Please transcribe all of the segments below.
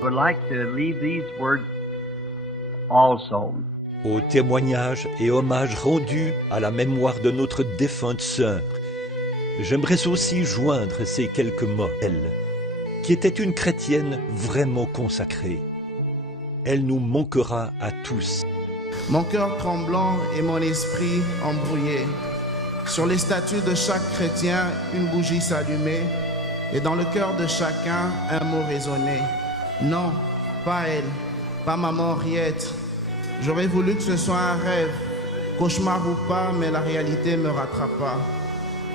I would like to leave these words also. Au témoignage et hommage rendus à la mémoire de notre défunte sœur, j'aimerais aussi joindre ces quelques mots. Elle, qui était une chrétienne vraiment consacrée, elle nous manquera à tous. Mon cœur tremblant et mon esprit embrouillé. Sur les statues de chaque chrétien, une bougie s'allumait, et dans le cœur de chacun, un mot résonnait. Non, pas elle, pas maman Henriette. J'aurais voulu que ce soit un rêve, cauchemar ou pas, mais la réalité me rattrapa.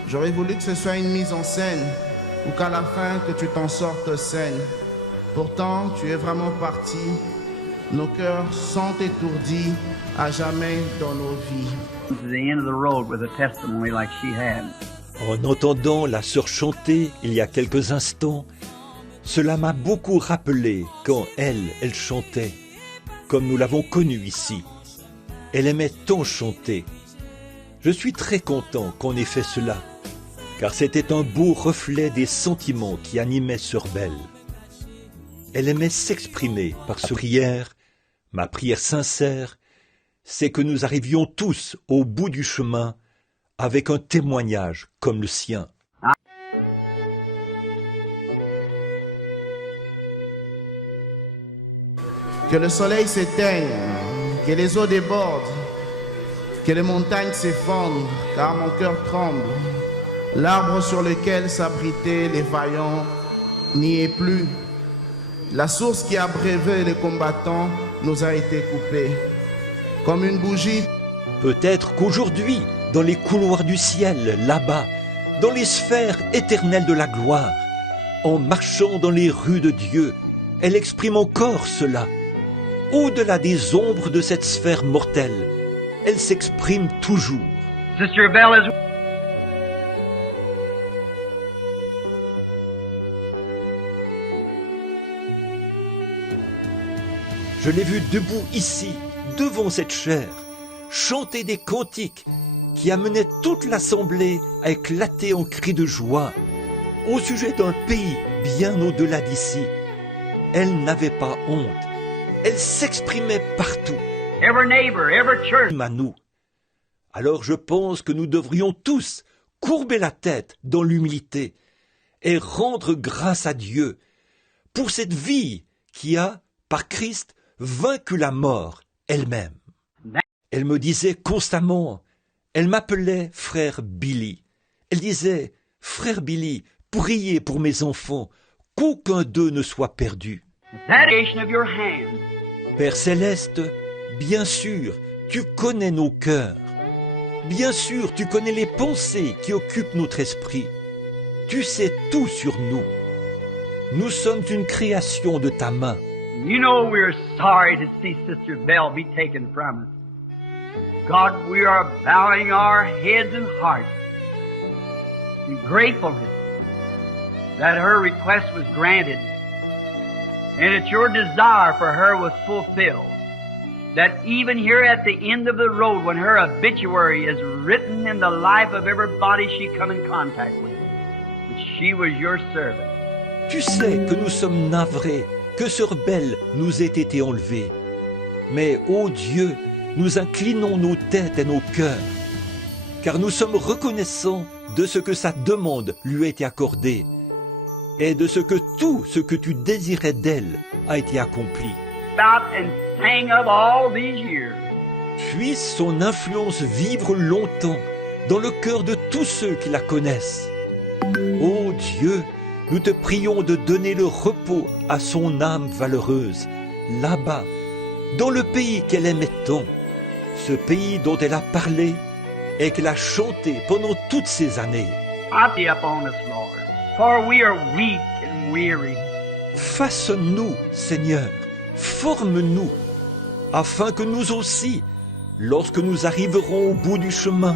J'aurais voulu que ce soit une mise en scène, ou qu'à la fin que tu t'en sortes saine. Pourtant, tu es vraiment parti. Nos cœurs sont étourdis à jamais dans nos vies. To the end of the road with a testimony like she had. En entendant la sœur chanter il y a quelques instants, cela m'a beaucoup rappelé quand elle chantait, comme nous l'avons connue ici. Elle aimait tant chanter. Je suis très content qu'on ait fait cela, car c'était un beau reflet des sentiments qui animaient Sœur Belle. Elle aimait s'exprimer par sa prière. Ma prière sincère, c'est que nous arrivions tous au bout du chemin avec un témoignage comme le sien. Que le soleil s'éteigne, que les eaux débordent, que les montagnes s'effondrent, car mon cœur tremble. L'arbre sur lequel s'abritaient les vaillants n'y est plus. La source qui abreuvait les combattants nous a été coupée. Comme une bougie. Peut-être qu'aujourd'hui, dans les couloirs du ciel, là-bas, dans les sphères éternelles de la gloire, en marchant dans les rues de Dieu, elle exprime encore cela. Au-delà des ombres de cette sphère mortelle, elle s'exprime toujours. Sister Belle is... Je l'ai vue debout ici, devant cette chaire, chanter des cantiques qui amenaient toute l'assemblée à éclater en cris de joie au sujet d'un pays bien au-delà d'ici. Elle n'avait pas honte. Elle s'exprimait partout. Every neighbor, every church. À nous. Alors je pense que nous devrions tous courber la tête dans l'humilité et rendre grâce à Dieu pour cette vie qui a, par Christ, vaincu la mort elle-même. Elle me disait constamment, elle m'appelait frère Billy. Elle disait, frère Billy, priez pour mes enfants, qu'aucun d'eux ne soit perdu. Père Céleste, bien sûr, tu connais nos cœurs. Bien sûr, tu connais les pensées qui occupent notre esprit. Tu sais tout sur nous. Nous sommes une création de ta main. You know we're sorry to see Sister Belle be taken from us. God, we are bowing our heads and hearts in gratefulness that her request was granted and that your desire for her was fulfilled. That even here at the end of the road, when her obituary is written in the life of everybody she come in contact with, that she was your servant. Tu sais que nous sommes navrés que Sœur Belle nous ait été enlevée. Mais, ô Dieu, nous inclinons nos têtes et nos cœurs, car nous sommes reconnaissants de ce que sa demande lui a été accordée, et de ce que tout ce que tu désirais d'elle a été accompli. Puisse son influence vivre longtemps dans le cœur de tous ceux qui la connaissent. Ô Dieu, nous te prions de donner le repos à son âme valeureuse, là-bas, dans le pays qu'elle aimait tant, ce pays dont elle a parlé et qu'elle a chanté pendant toutes ces années. Façonne-nous, Seigneur, forme-nous, afin que nous aussi, lorsque nous arriverons au bout du chemin,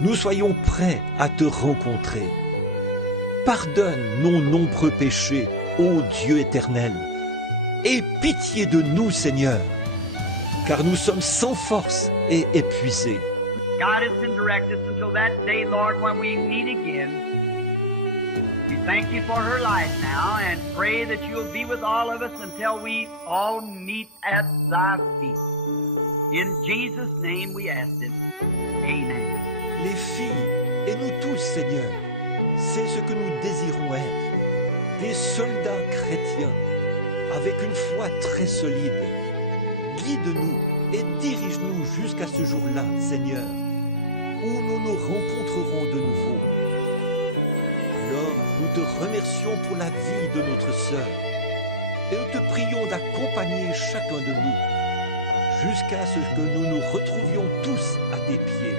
nous soyons prêts à te rencontrer. Pardonne nos nombreux péchés, ô Dieu éternel. Aie pitié de nous, Seigneur, car nous sommes sans force et épuisés. Guide us and direct us until that day, Lord, when we meet again. We thank you for her life now and pray that you'll be with all of us until we all meet at thy feet. In Jesus' name we ask it. Amen. Les filles et nous tous, Seigneur, c'est ce que nous désirons être. Des soldats chrétiens avec une foi très solide. Guide-nous et dirige-nous jusqu'à ce jour-là, Seigneur, où nous nous rencontrerons de nouveau. Alors, nous te remercions pour la vie de notre sœur et nous te prions d'accompagner chacun de nous jusqu'à ce que nous nous retrouvions tous à tes pieds.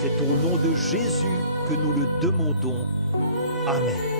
C'est au nom de Jésus que nous le demandons. Amen.